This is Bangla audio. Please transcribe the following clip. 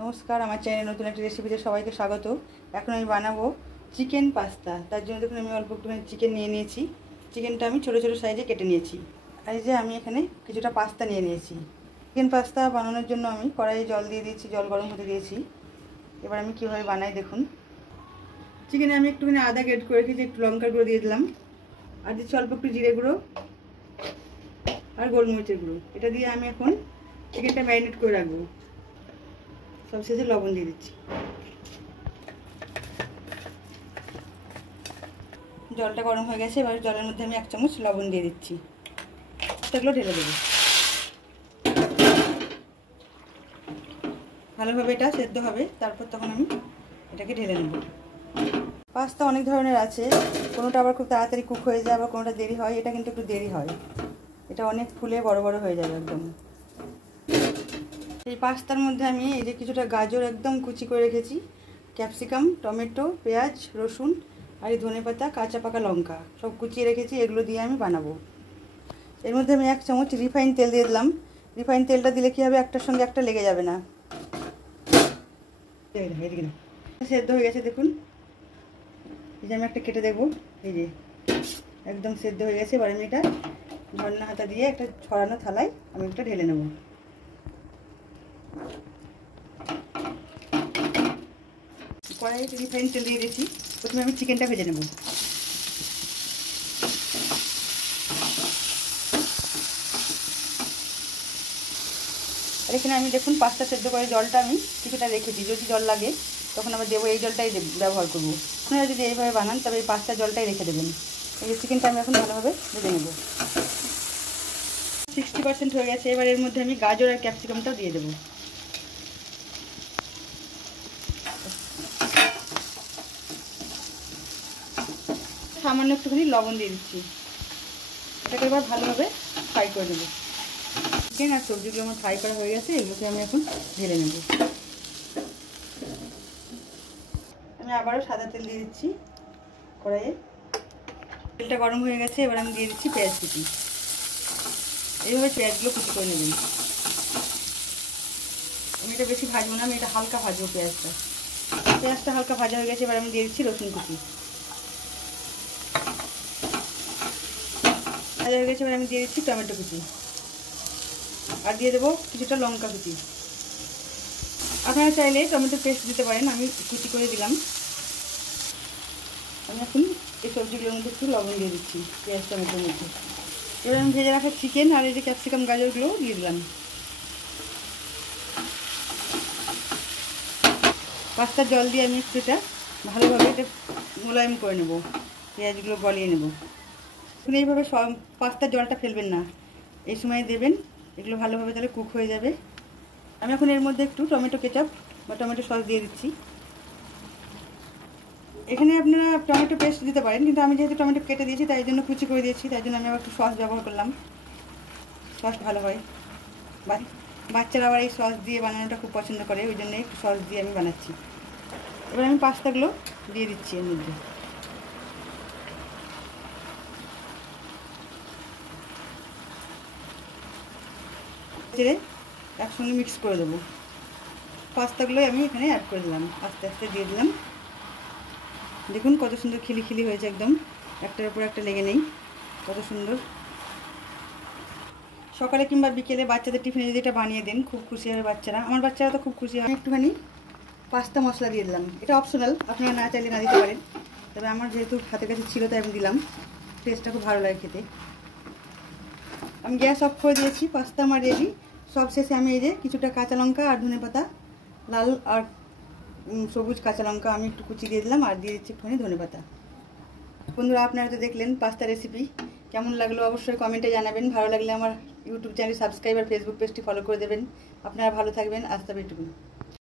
নমস্কার, আমার চ্যানেলে নতুন একটা রেসিপিতে সবাইকে স্বাগত। এখন আমি বানাবো চিকেন পাস্তা। তার জন্য দেখুন আমি অল্প একটুখানি চিকেন নিয়ে নিয়েছি। চিকেনটা আমি ছোটো ছোটো সাইজে কেটে নিয়েছি। আর এই যে আমি এখানে কিছুটা পাস্তা নিয়ে নিয়েছি। চিকেন পাস্তা বানানোর জন্য আমি কড়াইয়ে জল দিয়ে দিয়েছি, জল গরম হতে দিয়েছি। এবার আমি কীভাবে বানাই দেখুন। চিকেনে আমি একটুখানি আদা গ্রেট করে রেখেছি, একটু লঙ্কার গুঁড়ো দিয়ে দিলাম, আর দিচ্ছি অল্প একটু জিরে গুঁড়ো আর গোলমরিচের গুঁড়ো। এটা দিয়ে আমি এখন চিকেনটা ম্যারিনেট করে রাখবো। সবশেষে লবণ দিয়ে দিচ্ছি। জলটা গরম হয়ে গেছে, এবার জলের মধ্যে আমি 1 চামচ লবণ দিয়ে দিচ্ছি। সেগুলো ঢেলে দেবো। ভালোভাবে এটা সেদ্ধ হবে, তারপর তখন আমি এটাকে ঢেলে নেব। পাস্তা অনেক ধরনের আছে, কোনোটা আবার খুব তাড়াতাড়ি কুক হয়ে যায়, আবার কোনোটা দেরি হয়। এটা কিন্তু একটু দেরি হয়, এটা অনেক ফুলে বড় বড় হয়ে যাবে একদম। এই পাস্তার মধ্যে আমি এই যে কিছুটা গাজর একদম কুচি করে রেখেছি, ক্যাপসিকাম, টমেটো, পেঁয়াজ, রসুন আর এই ধনেপাতা, কাঁচা পাকা লঙ্কা সব কুচিয়ে রেখেছি। এগুলো দিয়ে আমি বানাবো। এর মধ্যে আমি 1 চামচ রিফাইন তেল দিয়ে দিলাম। রিফাইন তেলটা দিলে কী হবে, একটার সঙ্গে একটা লেগে যাবে না। সেদ্ধ হয়ে গেছে দেখুন। এই যে আমি একটা কেটে দেবো, এই যে একদম সেদ্ধ হয়ে গেছে। এবার আমি এটা ঝর্ণা হাতা দিয়ে একটা ছড়ানো থালায় আমি একটা ঢেলে নেব। কড়াইতে রিফাইন তেল দিয়ে দিয়েছি। প্রথমে আমি চিকেনটা ভেজে নেব। আর এখানে আমি দেখুন পাস্তা সেদ্ধ করে জলটা আমি কিছুটা রেখেছি, যদি জল লাগে তখন আবার দেবো। এই জলটাই ব্যবহার করবো। আপনারা যদি এইভাবে বানান তবে এই পাস্তার জলটাই রেখে দেবেন। এই যে চিকেনটা আমি এখন ভালোভাবে ভেজে নেব। 60% হয়ে গেছে। এবার এর মধ্যে আমি গাজর আর ক্যাপসিকামটাও দিয়ে দেবো। সামান্য একটুখানি লবণ দিয়ে দিচ্ছি। এটাকে এবার ভালোভাবে ফ্রাই করে নেব। চিকেন আর সবজিগুলো আমার ফ্রাই করা হয়ে গেছে, এগুলোকে আমি এখন ঢেলে নেব। আমি আবারও সাদা তেল দিয়ে দিচ্ছি কড়াইয়ে। তেলটা গরম হয়ে গেছে, এবার আমি দিয়ে দিচ্ছি পেঁয়াজ কুচি। এইভাবে পেঁয়াজগুলো কুচি করে নেবেন। আমি এটা বেশি ভাজবো না, আমি এটা হালকা ভাজবো পেঁয়াজটা। পেঁয়াজটা হালকা ভাজা হয়ে গেছে, এবার আমি দিয়ে দিচ্ছি রসুন কুচি। ভাজা হয়ে গেছে, এবার আমি দিয়ে দিচ্ছি টমেটো কুচি, আর দিয়ে দেবো কিছুটা লঙ্কা কুচি। আপনারা চাইলে টমেটো পেস্ট দিতে পারেন, আমি কুচি করে দিলাম। আমি এখন এই সবজিগুলোর মধ্যে একটু লবণ দিয়ে দিচ্ছি পেঁয়াজ টমেটোর মধ্যে। এবার আমি ভেজে রাখা চিকেন আর এই যে ক্যাপসিকাম গাজরগুলো দিয়ে দিলাম। পাস্তার জল দিয়ে আমি একটু এটা ভালোভাবে এটা মোলায়েম করে নেব, পেঁয়াজগুলো গলিয়ে নেব। আপনি এইভাবে সব পাস্তার জলটা ফেলবেন না, এই সময় দেবেন, এগুলো ভালোভাবে তাহলে কুক হয়ে যাবে। আমি এখন এর মধ্যে একটু টমেটো কেচাপ বা টমেটো সস দিয়ে দিচ্ছি। এখানে আপনারা টমেটো পেস্ট দিতে পারেন, কিন্তু আমি যেহেতু টমেটো কেটে দিয়েছি তাই জন্য কুচি করে দিয়েছি, তাই জন্য আমি আবার একটু সস ব্যবহার করলাম। সস ভালো হয়, বাচ্চারা আবার এই সস দিয়ে বানানোটা খুব পছন্দ করে, ওই জন্য একটু সস দিয়ে আমি বানাচ্ছি। এবার আমি পাস্তাগুলো দিয়ে দিচ্ছি এর মধ্যে। ছেড়ে একসঙ্গে মিক্স করে দেবো। পাস্তাগুলো আমি এখানে অ্যাড করে দিলাম, আস্তে আস্তে দিয়ে দিলাম। দেখুন কত সুন্দর খিলি হয়েছে, একদম একটার উপর একটা লেগে নেই, কত সুন্দর। সকালে কিংবা বিকেলে বাচ্চাদের টিফিনে যদি এটা বানিয়ে দেন খুব খুশি হবে বাচ্চারা। আমার বাচ্চারা তো খুব খুশি হয়। একটুখানি পাস্তা মশলা দিয়ে দিলাম, এটা অপশনাল, আপনারা না চাইলে না দিতে পারেন, তবে আমার যেহেতু হাতের কাছে ছিল তাই আমি দিলাম। টেস্টটা খুব ভালো লাগে খেতে। আমি গ্যাস অফ করে দিয়েছি, পাস্তা আমার রেডি। সব শেষে আমি এই যে কিছুটা কাঁচা লঙ্কা আর ধনেপাতা, লাল আর সবুজ কাঁচা লঙ্কা আমি একটু কুচি দিয়ে দিলাম, আর দিয়ে দিচ্ছি একটুখানি ধনেপাতা। বন্ধুরা, আপনারা তো দেখলেন পাস্তা রেসিপি, কেমন লাগলো অবশ্যই কমেন্টে জানাবেন। ভালো লাগলে আমার ইউটিউব চ্যানেল সাবস্ক্রাইব আর ফেসবুক পেজটি ফলো করে দেবেন। আপনারা ভালো থাকবেন, আজ তবে এটুকু।